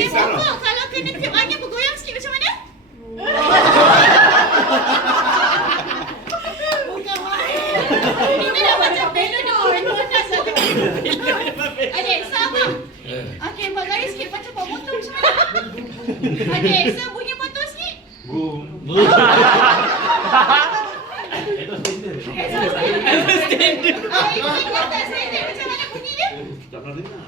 Okey, pokok kalau kena tiup angin bergoyang sikit macam mana? Bukan main. Kita dah macam balon dah panas satu. Okey, so abang. Okey, buat garis sikit macam bawa motor macam mana? Okey, so bunyi motor sikit. Boom. Itu standard macam mana bunyi dia? Tak pernah dengar.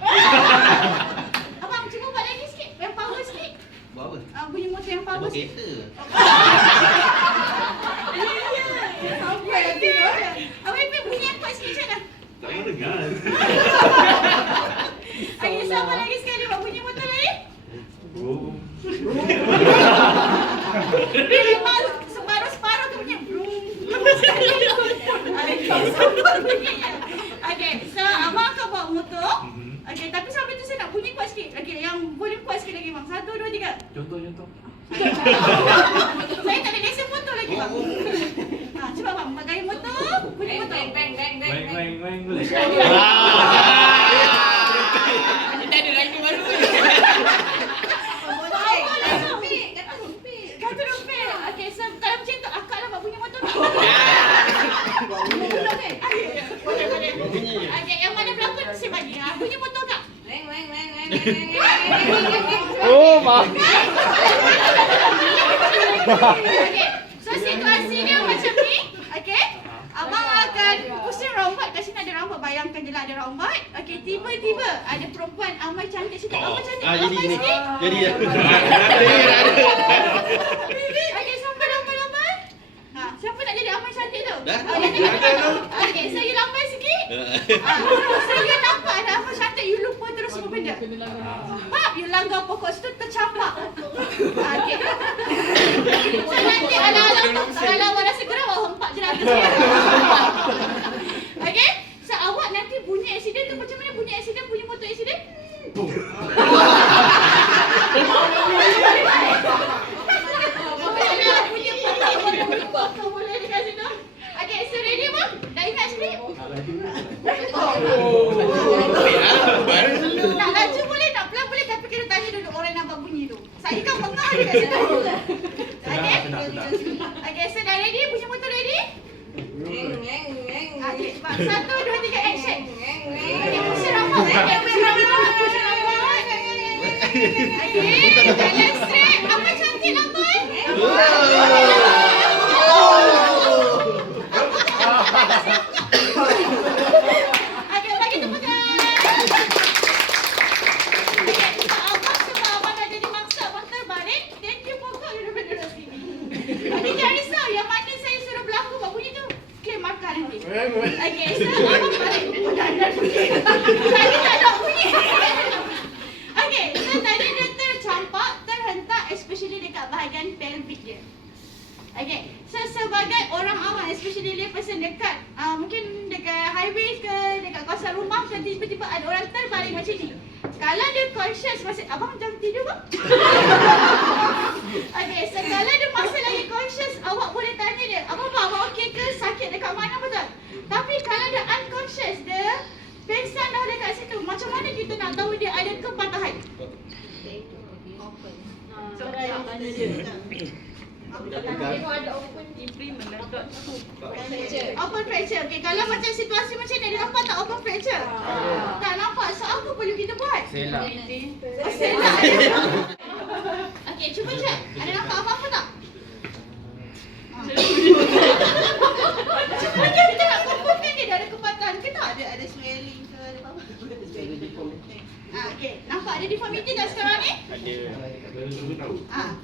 Abang cuba buat lagi sikit, yang power sikit. Buat apa? Bunyi motor yang power Bawa sikit. kereta. Sampai dah tengok. Abang Ipin bunyi yang kuat sikit macam mana? Tak pernah dengar. Okey, sama lagi sekali buat bunyi motor lagi. Boom. Dia memang separuh-separuh tu bunyi brum. Okey, so abang akan bawa motor. Okey, tapi sampai tu saya nak bunyi kuat sikit. Okey, yang volume kuat sikit lagi bang. 1, 2, 3. Contoh. Saya tak ada lesen motor lagi bang. Cuba bang, buat gaya motor. Bunyi motor. Weng boleh. Kita ada rider baru. Kata rumpit. Okey, so kalau macam tu akak lah buat bunyi motor tak? Boleh. Okey, yang mana pelakon saya bagi. Bunyi motor tak? Oh, maaf. Okey, so situasi dia macam ni. Okey, abang akan pusing rombat. Kat sini ada rombat. Bayangkan je lah ada rombat. Okey, tiba-tiba ada perempuan Amai cantik situ. Amai cantik. Jadi Amai ni. sikit. Jadi ya. Okey, sampai lambai-lambai. Siapa nak jadi Amai cantik tu? Dah. Okey, so you lambai sikit. So you nampak ada Amai cantik, you lupa terus semua benda. Bab, you langgar pokok situ tercampak. Okey. So nanti ala-ala kalau awak rasa geram, awak hempak je lah atas dia. Okey? So awak nanti bunyi aksiden tu macam mana? Bunyi aksiden, bunyi motor aksiden? Boleh dekat situ. Okey, so ready bang? Dah ingat skrip? Nak laju boleh, nak pelan boleh, tapi kena tanya dulu orang nak buat bunyi tu. Saya kan pengah dekat situ. Okey? Okey, so dah ready? Bunyi motor ready? Okey, bang. 1, 2, 3, action. Okey, pusing rambut. Pusing rambut. Okey, jalan straight. Apa cantik lambai? Okey, bagi tepukan. Okey, abang sebab abang dah jadi maksa abang terbaring, then dia pokok duduk sini. Okey, jangan risau. Yang mana saya suruh berlaku buat bunyi tu, claim markah nanti. Okey, so abang balik. Dah bunyi. Tadi tak ada bunyi. Okey, so tadi dia tercampak, terhentak, especially dekat bahagian pelvic dia. Okay, so sebagai orang awam, especially dia person dekat mungkin dekat highway ke, dekat kawasan rumah ke, tiba-tiba ada orang terbaring macam ni. Kalau dia conscious masa, abang jangan tidur bang. Okay, so kalau dia masih lagi conscious, awak boleh tanya dia, abang okey ke, sakit dekat mana betul? Tapi kalau dia unconscious, dia pengsan dah dekat situ, macam mana kita nak tahu dia ada kepatahan? So, tanya dia. Tengok ada open implement lah. Open fracture. Okey, kalau macam situasi macam ni, dia nampak tak open fracture? Tak nampak. So apa perlu kita buat? Selak. Selak. Okey, cuba check. Ada nampak apa-apa tak? Cuba check, kita nak confirmkan dia ada kepatahan ke tak? Ada swelling ke ada apa? Okey, nampak ada deformity tak sekarang ni? Ada.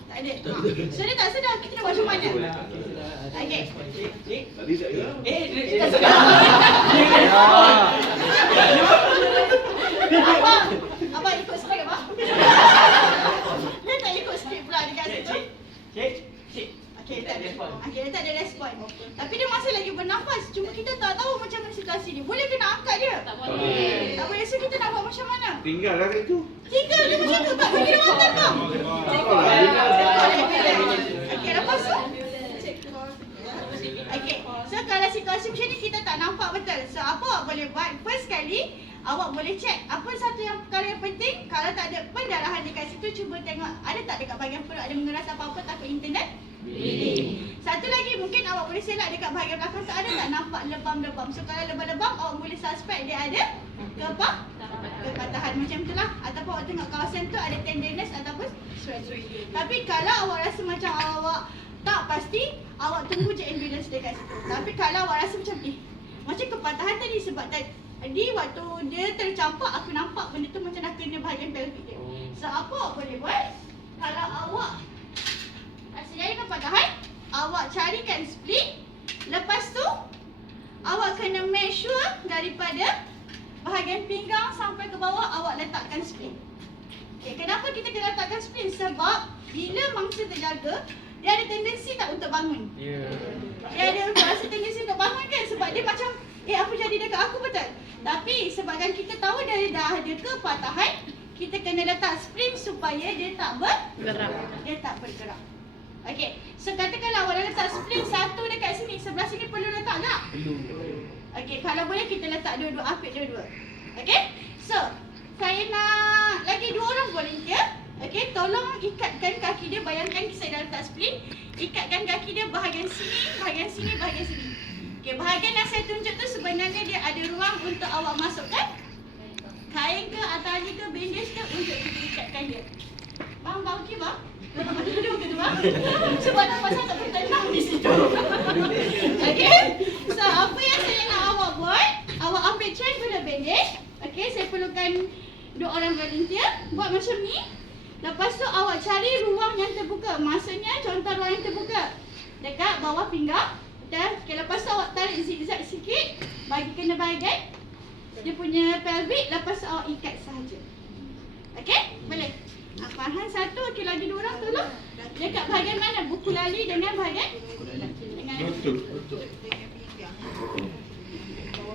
Tak ada. So dia tak sedar, kita nak buat macam mana? Okey. Tadi tak dengar. Abang ikut skrip abang. Dia tak ikut skrip pula dekat situ. Okey, dia tak ada respon. Tapi dia masih lagi bernafas. Cuma kita tak tahu macam mana situasi ni. Boleh ke nak angkat dia? Tak boleh. Tak boleh. So kita nak buat macam mana? Tinggal lah kat tu. Tinggal dia macam tu. Tak bagi dia makan bang. Okey, lepas tu? Okey, so kalau situasi macam ni kita tak nampak betul. So apa awak boleh buat? First kali, awak boleh check apa satu yang perkara yang penting. Kalau tak ada pendarahan dekat tu cuba tengok ada tak dekat bahagian perut ada mengeras apa-apa takut internet? Satu lagi mungkin awak boleh selak dekat bahagian belakang tu ada tak nampak lebam-lebam. So kalau lebam-lebam awak boleh suspect dia ada kepatahan macam tu lah. Ataupun awak tengok kawasan tu ada tenderness ataupun swelling. Tapi kalau awak rasa macam awak tak pasti, awak tunggu je ambulans dekat situ. Tapi kalau awak rasa macam kepatahan tadi sebab tadi waktu dia tercampak aku nampak benda tu macam dah kena bahagian pelvic dia. So apa awak boleh buat? Kalau awak rasa jadi kepatahan, awak carikan spleen. Lepas tu awak kena make sure daripada bahagian pinggang sampai ke bawah awak letakkan spleen. Okay, kenapa kita kena letakkan spleen? Sebab bila mangsa terjaga, dia ada tendensi tak untuk bangun? Dia ada rasa tendensi untuk bangun kan? Sebab dia macam, apa jadi dekat aku betul? Tapi sebabkan kita tahu dia dah ada kepatahan, kita kena letak spleen supaya dia tak bergerak. Okay, so katakanlah awak dah letak spleen satu dekat sini, sebelah sini perlu letak tak? Okay, kalau boleh kita letak dua-dua, apit dua-dua. Okay, so saya nak lagi 2 orang volunteer. Okay, tolong ikatkan kaki dia. Bayangkan saya dah letak spleen. Ikatkan kaki dia bahagian sini, bahagian sini, bahagian sini. Okay, bahagian yang saya tunjuk tu sebenarnya dia ada ruang untuk awak masukkan kain ke, atali ke, bandage ke untuk kita ikatkan dia. Bang, okey bang? Duduk ke tu bang? Sebab nampak saya tak boleh tenang di situ. Okay, so apa yang saya nak awak buat, awak ambil chain guna bandage. Okay, saya perlukan 2 orang volunteer. Buat macam ni. Lepas tu awak cari ruang yang terbuka. Maksudnya contoh ruang yang terbuka dekat bawah pinggang. Dan okay, lepas tu awak tarik zigzag sikit, bagi kena bahagian dia punya pelvic. Lepas tu awak ikat sahaja. Okay, boleh? Farhan satu, okay, lagi 2 orang tolong. Dekat bahagian mana? Buku lali dengan bahagian? Dengan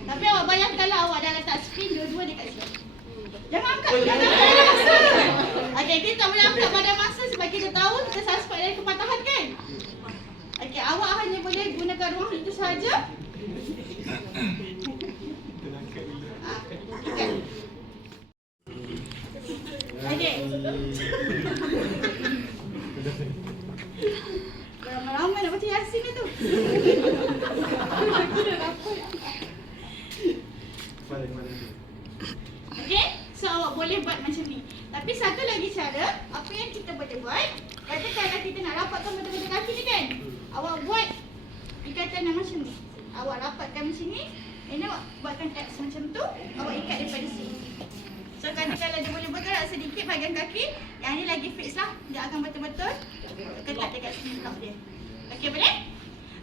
tapi awak bayangkanlah awak dah letak spleen dua-dua dekat sini. Jangan angkat badan mangsa. Okay, kita tak boleh angkat badan mangsa sebab kita tahu kita suspect dari kepatahan kan? Okay, awak hanya boleh gunakan ruang itu sahaja. Okay. Ramai-ramai nak baca Yasin ni tu. Okay, so awak boleh buat macam ni. Tapi satu lagi cara, apa yang kita boleh buat, katakanlah kita nak rapatkan betul-betul kaki ni kan, awak buat ikatan yang macam ni. Awak rapatkan macam ni, and awak buatkan X macam tu, awak ikat daripada sini. So katakanlah dia boleh bergerak sedikit bahagian kaki, yang ni lagi fix lah, dia akan betul-betul ketat dekat sini block dia. Okay, boleh?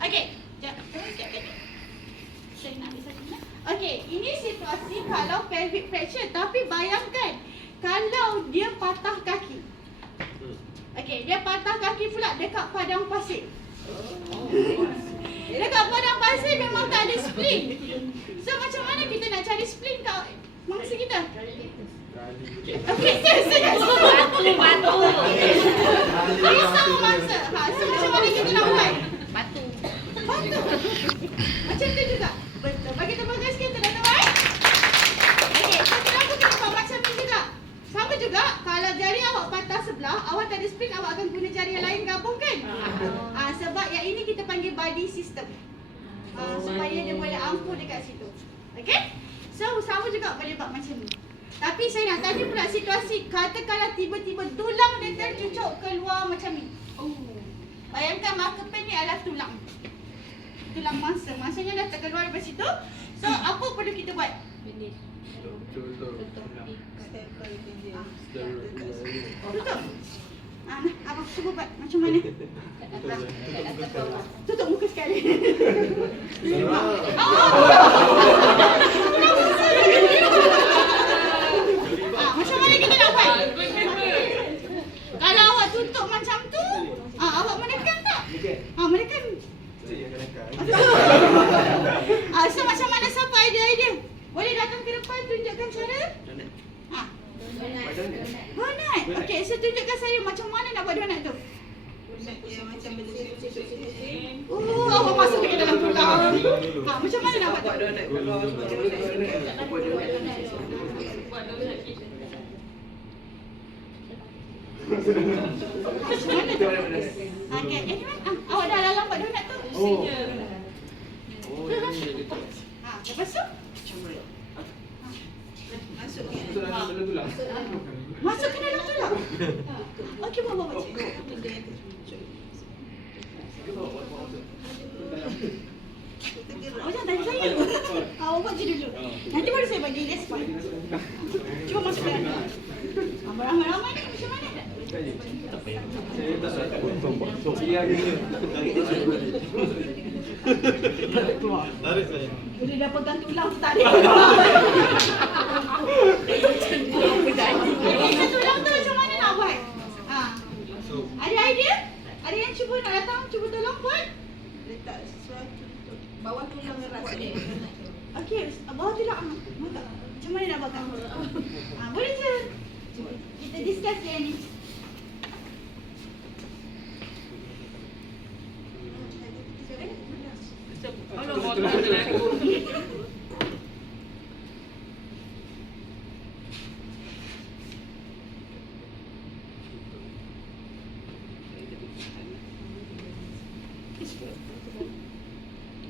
Okay, sekejap, sekejap. Saya nak ambil satu ni. Okay, ini situasi kalau pelvic fracture. Tapi bayangkan kalau dia patah kaki. Okay, dia patah kaki pula dekat padang pasir. Dekat padang pasir memang tak ada spleen. So macam mana kita nak cari spleen kat mangsa kita? Okay, saya Batu. risau mangsa. So macam mana kita nak buat? Batu. Macam tu juga. Betul. Bagi tepuk tangan sikit teman-teman. Okey, so kenapa kita buat macam ni juga? Sama juga, kalau jari awak patah sebelah, awak tak ada spleen, awak akan guna jari yang lain gabung kan? Sebab yang ini kita panggil body system. Supaya dia boleh ampuh dekat situ. Okey? So sama juga boleh buat macam ni. Tapi saya nak tanya pula situasi, katakanlah tiba-tiba tulang dia tercucuk keluar macam ni. Bayangkan marker pen ni adalah tulang. Tulang mangsa. Maksudnya dah terkeluar dari situ. So apa perlu kita buat? Tutup. Abang cuba buat macam mana? Tutup muka sekali. Macam mana kita nak buat? Kalau awak tutup macam tu, awak menekan tak? Menekan. So macam mana, siapa idea? Boleh datang ke depan tunjukkan cara? Donat. Okey, so tunjukkan saya macam mana nak buat donat tu. Macam Awak masuk ke dalam tulang. Macam mana nak buat tu? Mana tu? Okay, awak dah lalang buat donat tu. Oh. Lepas tu? Masuk ke? Masuk ke dalam tulang. Okey, bawa cikgu. Oh, jangan tanya saya. Awak buat je dulu. Nanti baru saya bagi respon. Cuba masuk dalam. Ramai-ramai ni macam mana? Saya tak dapat untung buat sok dia ni. Tarik saya. Bila dah pegang tulang tak ada. Okey, tulang tu macam mana nak buat? Ada idea? Ada yang cuba nak datang cuba tolong buat? Letak sesuatu bawah tulang erat ni. Okey, bawah tulang. Macam mana nak buat kamu? Boleh je. Kita discuss dia ni. Kalau botol aku.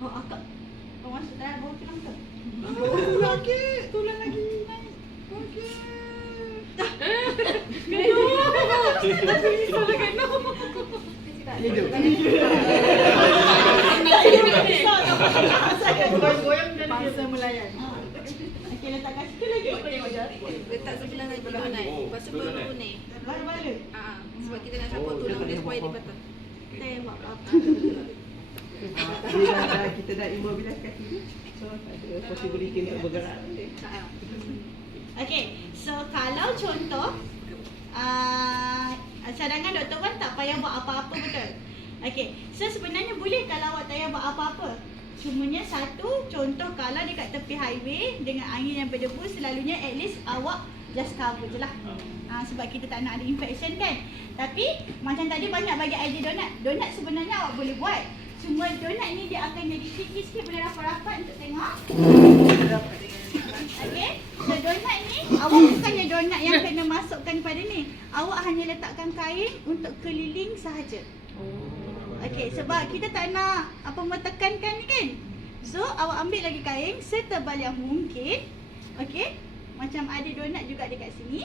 Oh, akak. Oh, masuk dalam bawah tulang ke? Tulang ke? Tulang lagi naik. Okey. Goyang dan biasa melayan. Okey, letak kat situ lagi. Letak sebelah lagi donat. Lepas tu baru ni. Bala-bala. Sebab kita nak saput tulang dia supaya dia patah. Tembak apa? Kita dah immobilize kaki dia, so tak ada possibility untuk bergerak. Okey, so kalau contoh cadangan Dr. Wan tak payah buat apa-apa, betul? Okey, so sebenarnya boleh kalau awak tak payah buat apa-apa. Cumanya satu contoh kalau dekat tepi highway dengan angin yang berdebu, selalunya at least awak just cover je lah. Sebab kita tak nak ada infection kan. Tapi macam tadi banyak bagi idea donat. Donat sebenarnya awak boleh buat. Cuma donat ni dia akan jadi sikit-sikit boleh rapat-rapat untuk tengok. Okey. So donat ni awak bukannya donat yang kena masukkan pada ni. Awak hanya letakkan kain untuk keliling sahaja. Okey, sebab kita tak nak menekankan ni kan. So awak ambil lagi kain setebal yang mungkin. Okey. Macam ada donat juga dekat sini.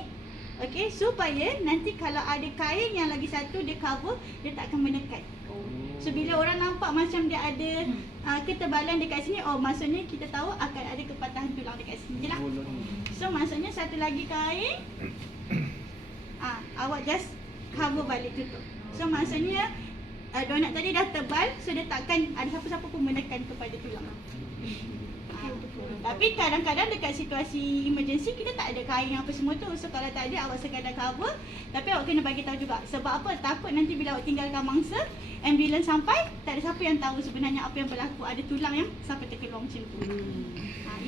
Okey, supaya nanti kalau ada kain yang lagi satu dia cover, dia tak akan menekan. So bila orang nampak macam dia ada ketebalan dekat sini, oh maksudnya kita tahu akan ada kepatahan tulang dekat sini je lah. So maksudnya satu lagi kain, awak just cover balik tutup. So maksudnya donat tadi dah tebal, so dia takkan ada siapa-siapa pun menekan kepada tulang. Tapi kadang-kadang dekat situasi emergency kita tak ada kain apa semua tu. So kalau tak ada, awak sekadar cover. Tapi awak kena bagi tahu juga. Sebab apa? Takut nanti bila awak tinggalkan mangsa, ambulans sampai, tak ada siapa yang tahu sebenarnya apa yang berlaku. Ada tulang yang sampai terkeluar macam tu.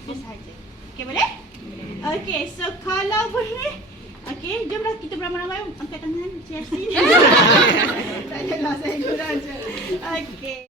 Itu sahaja. Okey, boleh? Okey, so kalau boleh, okey, jomlah kita beramai-ramai angkat tangan CRC. Tak adalah, saya kurang je. Okey.